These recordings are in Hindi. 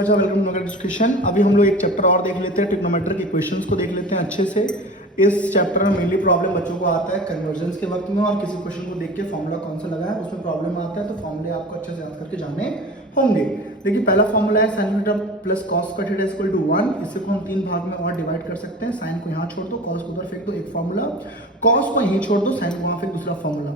बच्चा, वेलकम टू एजुकेशन। अभी हम लोग एक चैप्टर और देख लेते हैं, ट्रिग्नोमेट्रिक इक्वेशंस को देख लेते हैं अच्छे से। इस चैप्टर में मेनली प्रॉब्लम बच्चों को आता है कन्वर्जेंस के वक्त में, और किसी क्वेश्चन को देख के फॉर्मूला कौन सा लगा है उसमें प्रॉब्लम आता है, तो फॉर्मूले आपको अच्छे से याद करके जाने होंगे। देखिए पहला फॉर्मूला है साइन थीटा प्लस कॉस का थीटा इक्वल टू 1। इसे को हम तीन भाग में और डिवाइड कर सकते हैं। साइन को यहाँ छोड़ दो, कॉस को उधर फेंक दो, एक फॉर्मूला। कॉस को यहीं छोड़ दो, साइन को वहाँ फेंक, दूसरा फॉर्मूला।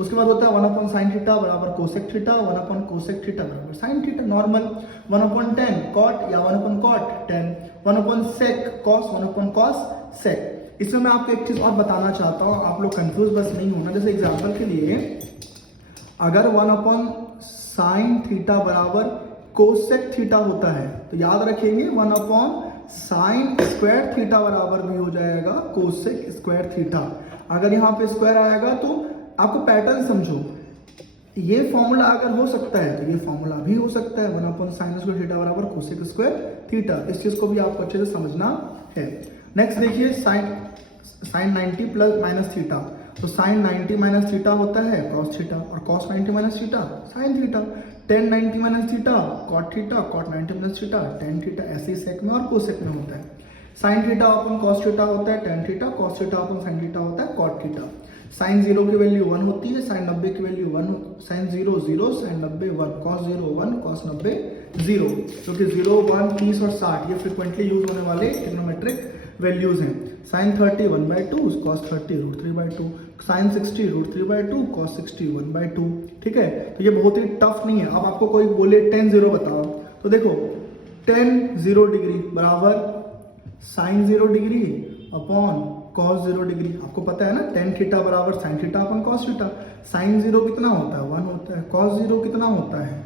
उसके बाद होता है 1 अपॉन साइन थीटा बराबर cosec theta, 1 upon cosec theta बराबर sine theta normal, 1 upon tan cot या 1 upon cot tan, 1 upon sec cos, 1 upon cos sec. इसमें मैं आपको एक चीज और बताना चाहता हूँ, आप लोग कंफ्यूज बस नहीं होना। जैसे एग्जांपल के लिए अगर 1 अपॉन साइन थीटा बराबर कोसेक थीटा होता है तो याद रखेंगे 1 अपॉन साइन स्क्वायर थीटा बराबर भी हो जाएगा कोसेक स्क्वायर थीटा। अगर यहाँ पे स्क्वायर आएगा तो आपको पैटर्न समझो, ये फॉर्मूला अगर हो सकता है तो ये फॉर्मूला भी हो सकता है, 1 अपॉन साइन स्क्वायर थीटा बराबर कोसेक स्क्वायर थीटा। इस चीज को भी आपको अच्छे से समझना है। नेक्स्ट देखिए साइन 90 प्लस माइनस थीटा, तो साइन 90 माइनस थीटा होता है कॉस थीटा, और cos 90 minus theta sine theta. Tan 90 minus theta cot theta, cot 90 minus theta tan theta. ऐसे ही सेक में और कोसेक में होता है। Sine theta upon cos theta होता है tan theta, cos theta upon sine theta होता है कॉट थीटा। साइन 0 की वैल्यू 1 होती है, साइन 90 की value 1, sine 0 0, sine 90 1, cos 0 1, cos 90 0, क्योंकि 0 1 30 और 60 ये फ्रिक्वेंटली यूज होने वाले ट्रिग्नोमेट्रिक वैल्यूज हैं। Sine 30 1/2, cos 30 √3/2, sine 60 √3/2, cos 60 1/2। ठीक है, तो ये बहुत ही टफ नहीं है। अब आपको कोई बोले tan 0 बताओ, तो देखो tan 0 डिग्री बराबर sine 0 degree upon cos 0 degree. आपको पता है ना tan थीटा बराबर sine theta upon cos theta. Sine 0 कितना होता है 1 होता है, कॉस 0 कितना होता है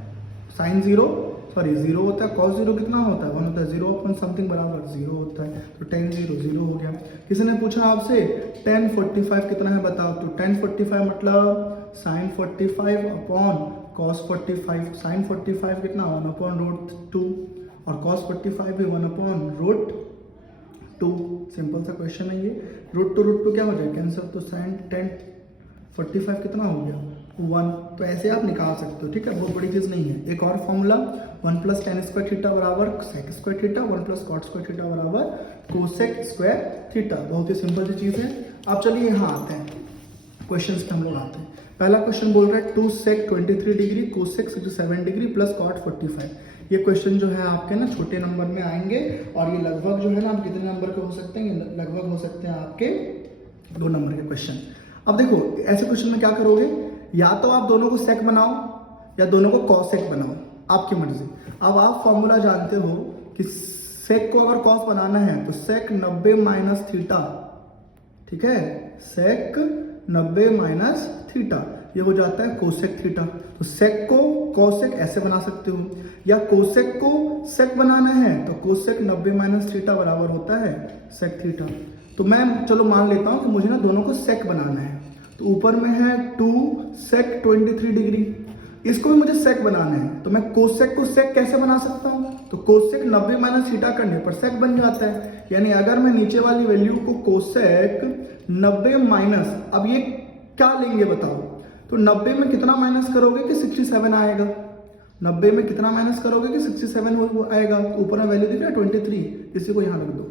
साइन 0 होता है, cos 0 कितना होता है 1 होता है, 0 अपॉन समथिंग बराबर 0 होता है, तो tan 0 हो गया। किसी ने पूछा आपसे tan 45 कितना है बताओ, तो tan 45 मतलब sin 45 अपॉन cos 45। sin 45 कितना 1 अपॉन √2 और cos 45 भी 1 अपॉन √2। सिंपल सा क्वेश्चन है ये। √2 क्या हो जाएगा कैंसिल, तो sin tan 45 कितना हो गया 1। तो ऐसे आप निकाल सकते हो। ठीक है, बहुत बड़ी चीज नहीं है। एक और formula 1 plus tan square theta बराबर sec square theta, 1 plus cot square theta बराबर कोसेक स्क्वायर थीटा। बहुत ही सिंपल सी चीज है। अब चलिए यहाँ आते हैं क्वेश्चंस पे हम लोग आते हैं। पहला क्वेश्चन बोल रहा है 2 sec 23 degree cosec 67 degree plus cot 45। ये क्वेश्चन जो है आपके ना छोटे नंबर में आएंगे, और ये लगभग जो है ना आप कितने नंबर के हो सकते हैं, लगभग हो सकते हैं आपके 2 नंबर के क्वेश्चन। अब देखो ऐसे क्वेश्चन में क्या करोगे, या तो आप दोनों को सेक बनाओ या दोनों को कॉसेक बनाओ, आपकी मर्जी। अब आप फॉर्मूला जानते हो कि सेक को अगर कॉस बनाना है तो सेक 90 माइनस थीटा, ठीक है, सेक 90 माइनस थीटा ये हो जाता है कोसेक थीटा। तो सेक को कोसेक ऐसे बना सकते हो, या कोसेक को सेक बनाना है तो कोसेक 90 माइनस थीटा बराबर होता है सेक थीटा। तो मैं चलो मान लेता हूं कि मुझे ना दोनों को सेक बनाना है। तो ऊपर में है 2 सेक 23 डिग्री, इसको भी मुझे सेक बनाना है, तो मैं कोसेक को सेक कैसे बना सकता हूं, तो कोसेक 90 माइनस थीटा करने पर सेक बन जाता है। यानी अगर मैं नीचे वाली वैल्यू को कोसेक 90 माइनस, अब ये क्या लेंगे बताओ, तो 90 में कितना माइनस करोगे कि 67 आएगा, 90 में कितना माइनस करोगे कि 67 आएगा। ऊपर में वैल्यू दिख रहा है 23, इसी को यहाँ रख दो।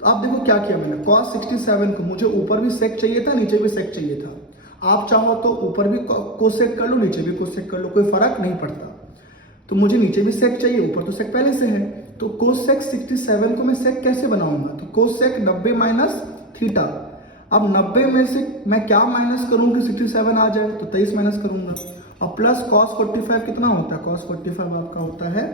तो आप देखो क्या किया मैंने, cos 67 को मुझे ऊपर भी सेक चाहिए था, नीचे भी सेक चाहिए था। आप चाहो तो ऊपर भी कोसेक कर लो, नीचे भी कोसेक कर लो, कोई फर्क नहीं पड़ता। तो मुझे नीचे भी सेक चाहिए, ऊपर तो सेक पहले से है, तो कोसेक 67 को मैं सेक कैसे बनाऊंगा, तो कोसेक 90 माइनस थीटा। अब 90 में से मैं क्या माइनस करूं कि 67 आ जाए, तो 23 माइनस करूंगा, और प्लस cos 45 कितना होता है, cos 45 आपका होता है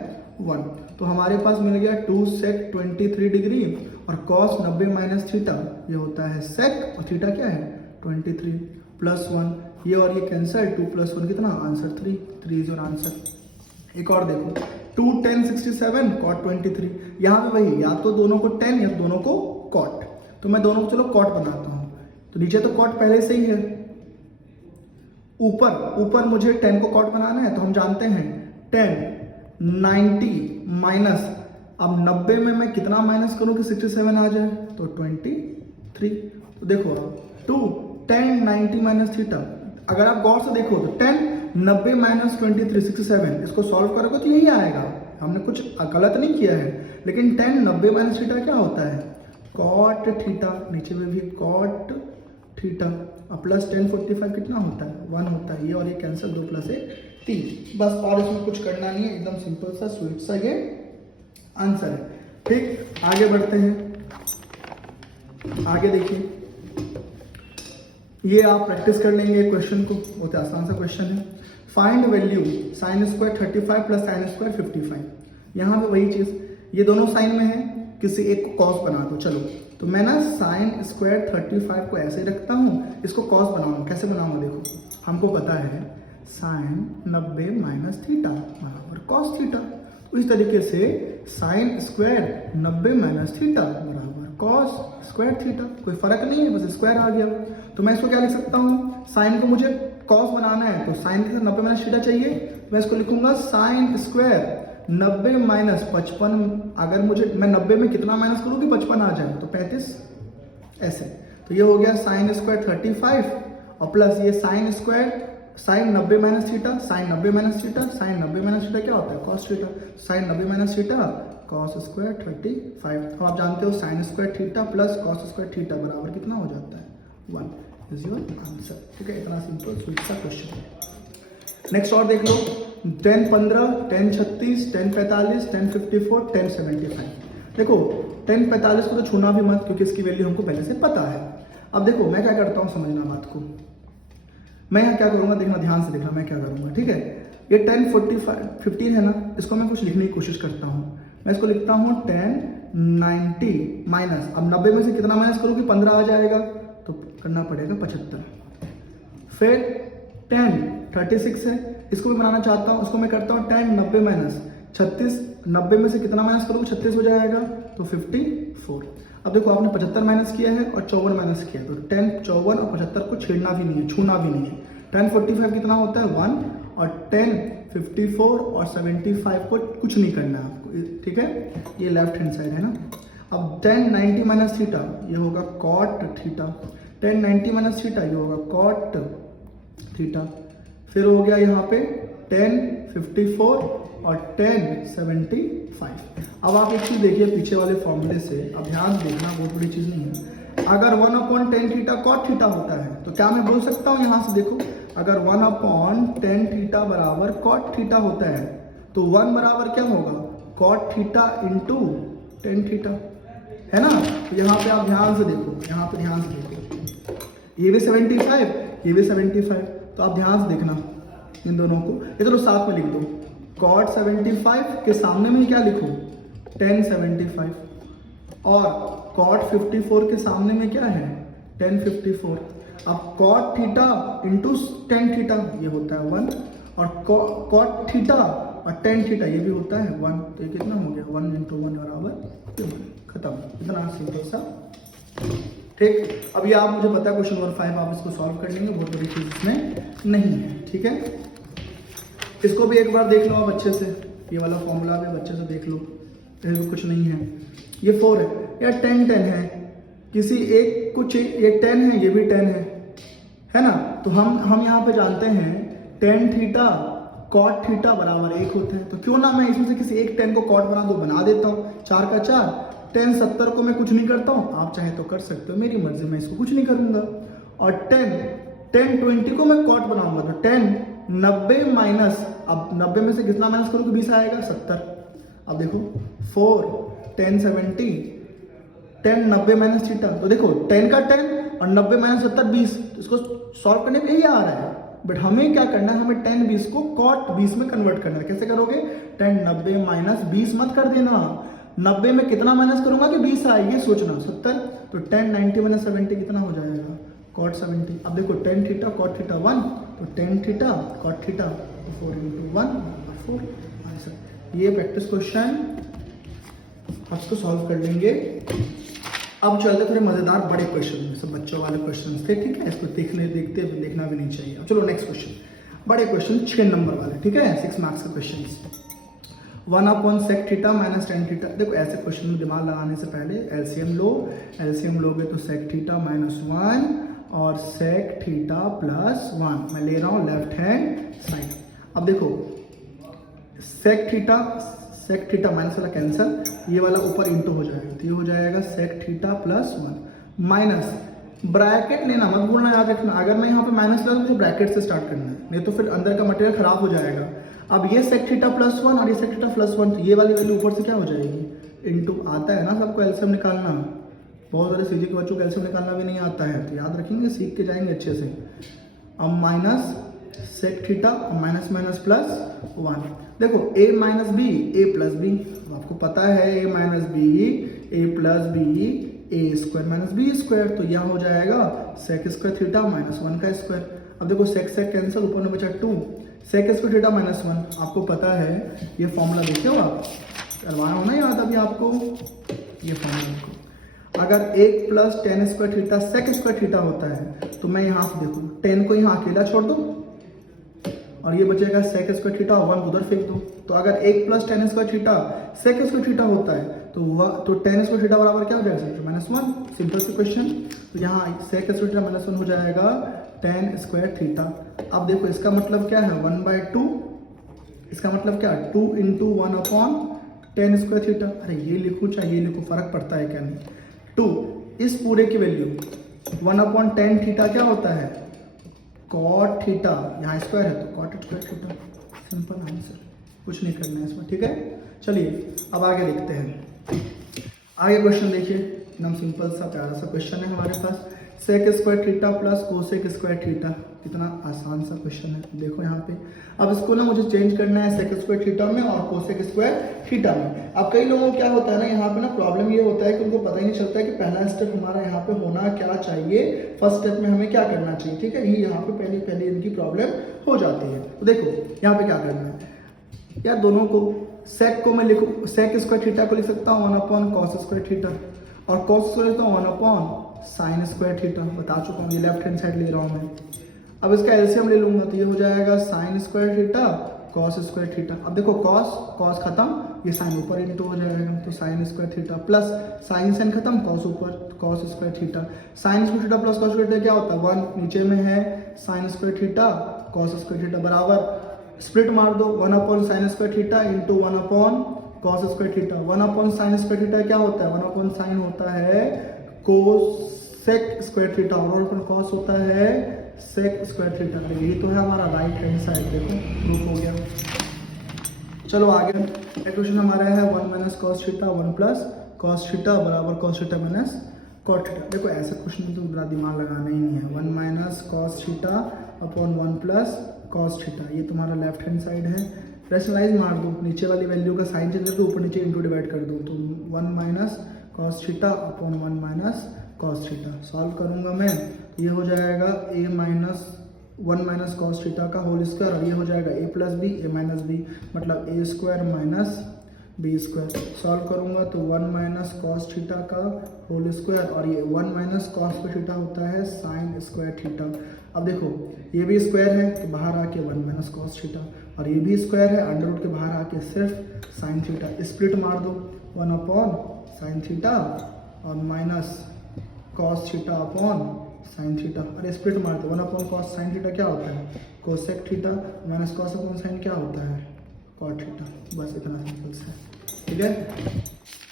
1। तो हमारे पास मिल गया 2 सेक 23 डिग्री, और cos 90 माइनस थीटा ये होता है सेक, और थीटा क्या है 23 प्लस 1, ये और ये कैंसिल, 2 प्लस 1 कितना आंसर 3 इज योर आंसर। एक और देखो 2 tan 67 cot 23, यहाँ पे वही या तो दोनों को tan या दोनों को cot, तो मैं दोनों को चलो cot बनाता हूँ। तो नीचे तो cot पहले से ही है, ऊपर मुझे tan को cot बनाना है, तो हम जानते हैं tan 90 माइनस, अब 90 में मैं कितना माइनस करूं कि 67 आ जाए, तो 23। तो देखो 2 tan 90 माइनस थीटा, अगर आप गौर से देखो तो tan 90 माइनस 23 67, इसको सॉल्व करोगे तो यही आएगा, हमने कुछ गलत नहीं किया है, लेकिन tan 90 माइनस थीटा क्या होता है, कॉट थीटा, नीचे में भी कॉट थीटा, और प्लस tan 45 कितना होता है, 1 होता है। ये और ये कैंसिल, 2 + 1 3, बस और इसमें कुछ करना नहीं है, एकदम सिंपल सा स्वीट सा ये आंसर है। ठीक, आगे बढ़ते हैं। आगे देखिए, ये आप प्रैक्टिस कर लेंगे क्वेश्चन को, बहुत आसान सा क्वेश्चन है। Find value sin² 35 + sin² 55। यहाँ पे वही चीज, ये दोनों साइन में है, किसी एक को कॉस बना दो। चलो, तो मैं ना sin² 35 को ऐसे रखता हूँ, इसको कॉस बनाऊंगा। कैसे बनाऊंगा, देखो हमको पता है sin 90 माइनस थीटा बराबर कॉस थीटा। इस तरीके से sin² 90 माइनस थीटा बराबर कॉस स्क्वायर थीटा, कोई फर्क नहीं है, बस स्क्वायर आ गया। तो मैं इसको क्या लिख सकता हूँ, साइन को मुझे कॉस बनाना है, तो साइन के साथ 90 माइनस थीटा चाहिए, मैं इसको लिखूंगा sin² 90 माइनस 55। अगर मुझे, मैं 90 में कितना माइनस करूँ कि 55 आ जाए, तो 35 ऐसे। तो ये हो गया sin² 35 और प्लस ये sin 90 minus theta, sin 90 minus theta, sin 90 minus theta क्या होता है, cos theta, sin 90 minus theta cos² 35। तो आप जानते हो sin² theta plus cos² theta बराबर कितना हो जाता है, 1 इज योर आंसर। ठीक है, इतना सिंपल स्वीट सा क्वेश्चन है। नेक्स्ट और देख लो, tan 15, tan 36, tan 45, tan 54, tan 75। देखो tan 45 को तो छूना भी मत, क्योंकि इसकी वैल्यू हमको पहले से पता है। अब देखो मैं क्या करता हूँ, समझना बात को, मैं यहाँ क्या करूँगा, देखना ध्यान से देखना मैं क्या करूँगा। ठीक है, ये tan 15 है ना, इसको मैं कुछ लिखने की कोशिश करता हूँ। मैं इसको लिखता हूँ tan 90 माइनस, अब 90 में से कितना माइनस करूँ कि 15 आ जाएगा, तो करना पड़ेगा 75। फिर tan 36 है, इसको भी बनाना चाहता हूँ, उसको मैं करता हूँ tan 90 माइनस 36, 90 में से कितना माइनस करूँ, 36 हो जाएगा, तो 54। अब देखो आपने 75 माइनस किया है और 54 माइनस किया है, तो tan 54 और 75 को छेड़ना भी नहीं है, छूना भी नहीं है। tan 45 कितना होता है, 1, और tan 54 और 75 को कुछ नहीं करना है आपको। ठीक है, ये लेफ्ट हैंड साइड है ना। अब tan 90 माइनस थीटा, ये होगा cot theta, tan 90 minus theta, ये होगा cot थीटा। फिर हो गया यहाँ पे tan 54 और tan 75। अब आप एक चीज देखिए पीछे वाले फॉर्मूले से, अब ध्यान देखना, बहुत बड़ी चीज नहीं है। अगर 1/tan थीटा cot थीटा होता है, तो क्या मैं बोल सकता हूँ, यहाँ से देखो, अगर 1/tan थीटा बराबर cot थीटा होता है, तो 1 बराबर क्या होगा, cot theta into tan theta, है ना। तो यहाँ पे आप ध्यान से देखो, यहाँ पे ध्यान से देखो, ये भी 75, ये भी 75, तो आप ध्यान से देखना इन दोनों को। ये तो साथ में लिख दो, cot 75 के सामने में क्या लिखो, tan 75, और cot 54 के सामने में क्या है, tan 54। अब cot theta into tan theta, ये होता है 1, और cot थीटा और tan थीटा ये भी होता है 1, तो ये कितना हो गया, 1 × 1 बराबर 2, खत्म। इतना सिंपल सा। ठीक, अब ये आप मुझे पता है क्वेश्चन नंबर 5 आप इसको सॉल्व कर लेंगे, बहुत बड़ी चीज इसमें नहीं है। ठीक है, इसको भी एक बार देख लो आप अच्छे से, ये वाला फॉर्मूला भी अच्छे से देख लो, इसमें कुछ नहीं है। ये 4 है या tan है, किसी एक कुछ, ये 10 है, ये भी 10 है ना। तो हम यहाँ पे जानते हैं tan थीटा cot थीटा बराबर 1 होता है, तो क्यों ना मैं इसमें से किसी एक 10 को cot बना दो, बना देता हूँ, 4 का 4। tan 70 को मैं कुछ नहीं करता हूँ, आप चाहे तो कर सकते हो, मेरी मर्जी, मैं इसको कुछ नहीं करूंगा। और tan 20 को मैं cot बनाऊंगा, तो tan 90 माइनस, अब 90 में से कितना माइनस करूँ, 20 आएगा, 70। अब देखो 4 tan 70, tan 90 माइनस थीटा, तो देखो 10 का 10 और 90 माइनस 70 20, तो इसको सॉल्व करने पे यही आ रहा है। बट हमें क्या करना है, हमें tan 20 को cot 20 में कन्वर्ट करना है। कैसे करोगे, tan 90 माइनस 20 मत कर देना, 90 में कितना माइनस करूंगा कि 20 आए, ये सोचना, 70। तो tan 90 माइनस 70 कितना हो जाएगा, cot 70। अब देखो tan थीटा cot थीटा 1, तो tan theta cot theta 4 × 1 4 answer. ये प्रैक्टिस क्वेश्चन आप इसको सॉल्व कर लेंगे। अब चलते थोड़े मजेदार बड़े क्वेश्चन में, सब बच्चों वाले क्वेश्चन थे। ठीक है, इसको देखना भी नहीं चाहिए। अब चलो नेक्स्ट क्वेश्चन, बड़े क्वेश्चन 6 नंबर वाले। ठीक है, 6 मार्क्स के question. 1/sec theta minus tan theta. देखो ऐसे क्वेश्चन में दिमाग लगाने से पहले एलसीएम लो, एलसीएम लोगे तो sec थीटा माइनस 1 और sec थीटा प्लस 1, मैं ले रहा हूँ लेफ्ट हैंड साइड। अब देखो sec थीटा सेक थीटा माइनस वाला कैंसिल, ये वाला ऊपर इंटू हो जाएगा, तो ये हो जाएगा sec theta plus 1 minus bracket लेना मत भूलना, याद रखना। अगर मैं यहाँ पे माइनस लगा तो ब्रैकेट से स्टार्ट करना है, नहीं तो फिर अंदर का मटेरियल खराब हो जाएगा। अब ये सेक थीटा प्लस 1 और ये सेक थीटा प्लस 1, तो ये वाली वैल्यू ऊपर से क्या हो जाएगी, इंटू। आता है ना सबको एलसीएम निकालना, बहुत सारे सीजी के बच्चों को एलसीएम निकालना भी नहीं आता है, तो याद रखेंगे, सीख के जाएंगे अच्छे से। अब माइनस सेक थीटा और माइनस माइनस प्लस 1, देखो a minus B A plus B, आपको पता है a minus B A plus B A square minus B square, तो यहाँ हो जाएगा सेक स्क्वायर थीटा माइनस 1 का स्क्वायर। अब देखो सेक सेक कैंसिल, ऊपर में बचा 2, सेक स्क्वायर थीटा माइनस 1, आपको पता है ये फॉर्मूला देखे हो आप, करवाना हो ना याद अभी आपको, ये फॉर्मूला देखो। अगर 1 plus tan square theta sec square theta होता है, तो मैं यहाँ से देखो 10 को यहाँ अकेला छोड़ दो और ये बचेगा सेक स्क्वायर थीटा और 1 उधर फेंक दो। तो अगर 1 plus tan square theta sec square theta होता है तो टेन स्क्वायर थीटा बराबर क्या हो जाएगा, माइनस 1, सिंपल से क्वेश्चन। तो यहाँ सेक स्क्वायर थीटा माइनस 1 हो जाएगा टेन स्क्वायर थीटा। अब देखो इसका मतलब क्या है 1/2, इसका मतलब क्या 2 into 1 upon ten square theta. अरे ये लिखो चाहे ये लिखो, फर्क पड़ता है क्या नहीं। 2 इस पूरे की वैल्यू 1 अपॉन टेन थीटा क्या होता है, कॉट थीटा, यहाँ स्क्वायर है तो cot square theta, simple answer, कुछ नहीं करना है इसमें, ठीक है। चलिए अब आगे देखते हैं। आगे क्वेश्चन देखिए, एकदम सिंपल सा प्यारा सा क्वेश्चन है हमारे पास, sec square theta plus cosec square theta, कितना आसान सा क्वेश्चन है। देखो यहाँ पे अब इसको ना मुझे चेंज करना है सेक स्क्वायर थीटा में और कोसेक स्क्वायर थीटा में। अब कई लोगों को क्या होता है ना, यहाँ पे ना प्रॉब्लम ये होता है कि उनको पता ही नहीं चलता है कि पहला स्टेप हमारा यहाँ पे होना क्या चाहिए, फर्स्ट स्टेप में हमें क्या करना चाहिए, ठीक है। ये यहाँ पे पहले इनकी प्रॉब्लम हो जाती है। तो देखो यहाँ पे क्या करना है यार, दोनों को सेक को मैं लिखूँ, सेक स्क्वायर थीटा को लिख सकता हूँ 1 अपॉन कॉस स्क्वायर थीटा और कॉस स्क्वायर लिखता हूँ 1 अपॉन साइन स्क्वायर थीटा, बता चुका हूँ, ये लेफ्ट हैंड साइड ले रहा हूँ मैं। अब इसका एलसीएम ले लूंगा तो ये हो जाएगा sign square theta cos square theta. अब देखो कॉस खत्म, ये साइन ऊपर इंटू हो जाएगा, तो sign square theta plus sign खत्म, कॉस ऊपर cos square theta. Sign square theta plus cos square theta क्या होता है 1, नीचे में है sign square theta cos square theta बराबर स्प्लिट मार दो 1 upon sign square theta into 1 upon cos square theta. 1 upon sign square theta क्या होता है, 1 अपॉन साइन होता है कोसेक स्क्वायर थीटा और अपॉन कॉस होता है सेक स्क्वायर थीटा। यही तो है हमारा राइट हैंड साइड, देखो प्रूफ हो गया। चलो आगे क्वेश्चन हमारा है 1 minus cos theta 1 plus cos theta बराबर cos theta minus cot theta. देखो ऐसा क्वेश्चन तो मेरा दिमाग लगाना ही नहीं है, 1 minus cos theta upon 1 plus cos theta, ये तुम्हारा लेफ्ट हैंड साइड है। रेशनलाइज मार दो, नीचे वाली वैल्यू का साइन चेंज करके ऊपर नीचे इंटू डिवाइड कर दो, तो 1 minus cos theta upon 1 minus cos theta. Solve करूंगा मैं, ये हो जाएगा a minus 1 minus cos theta का होल स्क्वायर और ये हो जाएगा a plus B A minus B, मतलब a square minus B square. Solve करूंगा तो 1 माइनस कॉस थीटा का होल स्क्वायर और ये 1 माइनस कॉस थीटा होता है साइन स्क्वायर थीटा। अब देखो ये भी स्क्वायर है तो बाहर आके 1 माइनस कॉस थीटा और ये भी स्क्वायर है, अंडर रूट के बाहर आके सिर्फ साइन थीटा। स्प्लिट मार दो 1 अपॉन साइन थीटा और minus cos theta upon sine theta, और स्प्लिट मार दो 1 अपॉन कॉस साइन थीटा क्या होता है cosec theta minus cos upon sine क्या होता है कॉट थीटा। बस इतना सिंपल से, ठीक है।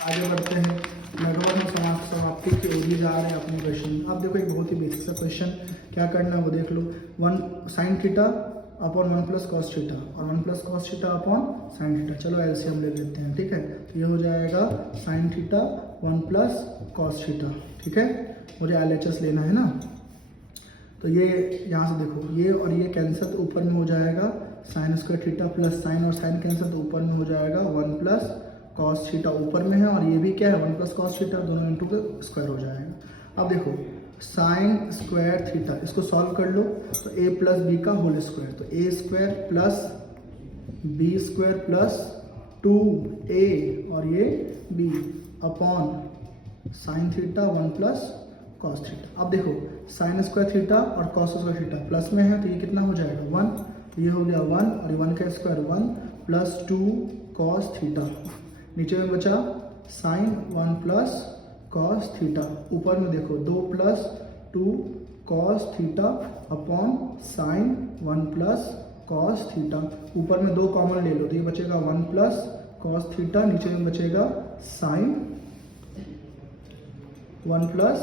आगे बढ़ते हैं, लगभग हम समाप्ति की ओर ही जा रहे हैं अपने क्वेश्चन। अब देखो एक बहुत ही बेसिक सा क्वेश्चन, क्या करना है वो देख लो। 1 sign theta upon 1 plus cos theta और 1 plus cos theta upon sine theta. चलो एलसीएम ले लेते हैं, ठीक है। तो ये हो जाएगा sign theta 1 plus cos theta, ठीक है। मुझे एलएचएस लेना है ना, तो ये यहाँ से देखो ये और ये कैंसिल तो ऊपर में हो जाएगा sign square theta plus sign और साइन कैंसिल तो ऊपर में हो जाएगा 1 प्लस कॉस थीटा ऊपर में है और ये भी क्या है 1 प्लस कॉस थीटा, दोनों इंटू के स्क्वायर हो जाएगा। अब देखो साइन स्क्वायर थीटा, इसको सॉल्व कर लो तो a प्लस बी का होल स्क्वायर, तो a square plus B square plus 2a और ये b upon sine theta 1 plus cos theta. अब देखो साइन स्क्वायर थीटा और कॉस स्क्वायर थीटा प्लस में है तो ये कितना हो जाएगा 1, तो ये हो गया 1 और ये 1 का स्क्वायर 1 प्लस 2 कॉस थीटा, नीचे में बचा साइन 1 प्लस कॉस थीटा, ऊपर में देखो 2 plus 2 cos theta upon sine 1 plus cos theta, ऊपर में 2 कॉमन ले लो तो ये बचेगा 1 प्लस कॉस थीटा, नीचे में बचेगा साइन 1 प्लस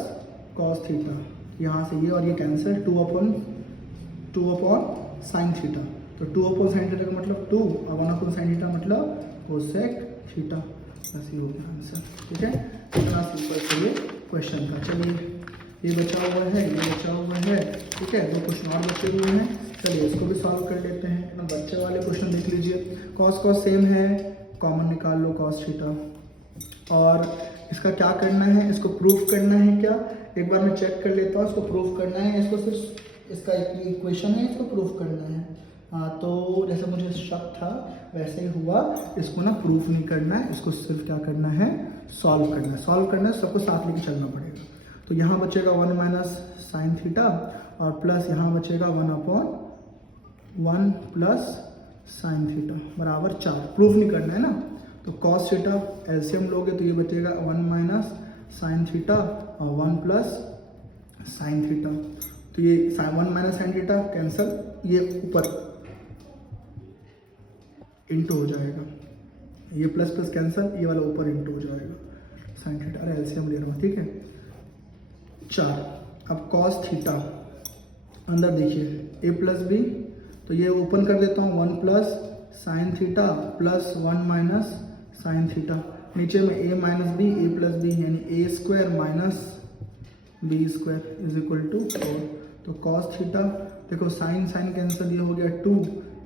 कॉस थीटा, यहाँ से ये और ये कैंसिल, 2 अपॉन साइन थीटा, तो 2 अपॉन साइन थीटा का मतलब 2 और 1 अपॉन साइन थीटा मतलब कोसेक थीटा। बस ये हो गया आंसर। ठीक है, इतना सिंपल से ये क्वेश्चन था। चलिए ये बचा हुआ है, ये बचा हुआ है। ठीक है, 2 क्वेश्चन और बचे हुए हैं, चलिए इसको भी सॉल्व कर लेते हैं ना। बच्चे वाले क्वेश्चन देख लीजिए, कॉस सेम है, कॉमन निकाल लो कॉस थीटा, और इसका क्या करना है, इसको प्रूफ करना है क्या, एक बार मैं चेक कर लेता हूँ, इसको प्रूफ करना है, इसको सिर्फ इसका एक इक्वेशन है, इसको प्रूफ करना है। हाँ, तो जैसे मुझे शक था वैसे ही हुआ, इसको ना प्रूफ नहीं करना है, इसको सिर्फ क्या करना है, सॉल्व करना है। सॉल्व करना है, सबको साथ लेके चलना पड़ेगा। तो यहाँ बचेगा 1 माइनस साइन थीटा और प्लस यहाँ बचेगा 1 अपॉन 1 प्लस साइन थीटा बराबर 4। प्रूफ नहीं करना है ना, तो कॉस थीटा एलसीएम लोगे तो ये बचेगा 1 माइनस साइन थीटा और 1 प्लस साइन थीटा, तो ये 1 माइनस साइन थीटा कैंसल, ये ऊपर इंटू हो जाएगा, ये प्लस प्लस कैंसल, ये वाला ऊपर इंटू हो जाएगा साइन थीटा। अरे एलसीएम ले रहा हूँ। ठीक है, 4। अब कॉस थीटा अंदर देखिए a प्लस बी, तो ये ओपन कर देता हूँ, 1 plus sine theta plus 1 minus sine theta, नीचे में a minus B, a plus B यानी a square minus B square is equal to 4। तो कॉस थीटा देखो, साइन साइन कैंसिल, ये हो गया 2,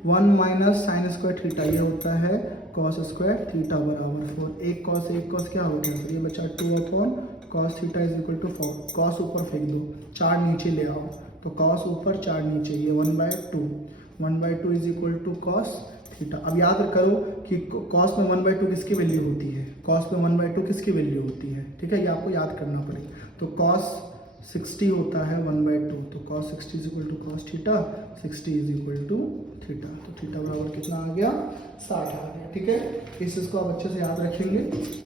1 माइनस साइन स्क्वायर थीटा, ये होता है कॉस स्क्वायर थीटा बराबर 4। एक कॉस क्या हो गया, ये बचा 2 upon cos theta is equal to 4। Cos ऊपर फेंक दो, 4 नीचे ले आओ, तो कॉस ऊपर 4 नीचे, ये 1/2 is equal to cos theta. अब याद करो कि कॉस में 1/2 किसकी वैल्यू होती है, कॉस में 1/2 किसकी वैल्यू होती है। ठीक है, ये आपको याद करना पड़ेगा। तो कॉस 60 होता है 1/2, तो cos 60 is equal to cos theta, 60 is equal to theta, तो थीटा बराबर कितना आ गया, 60 आ गया। ठीक है, इस चीज़ को आप अच्छे से याद रखेंगे।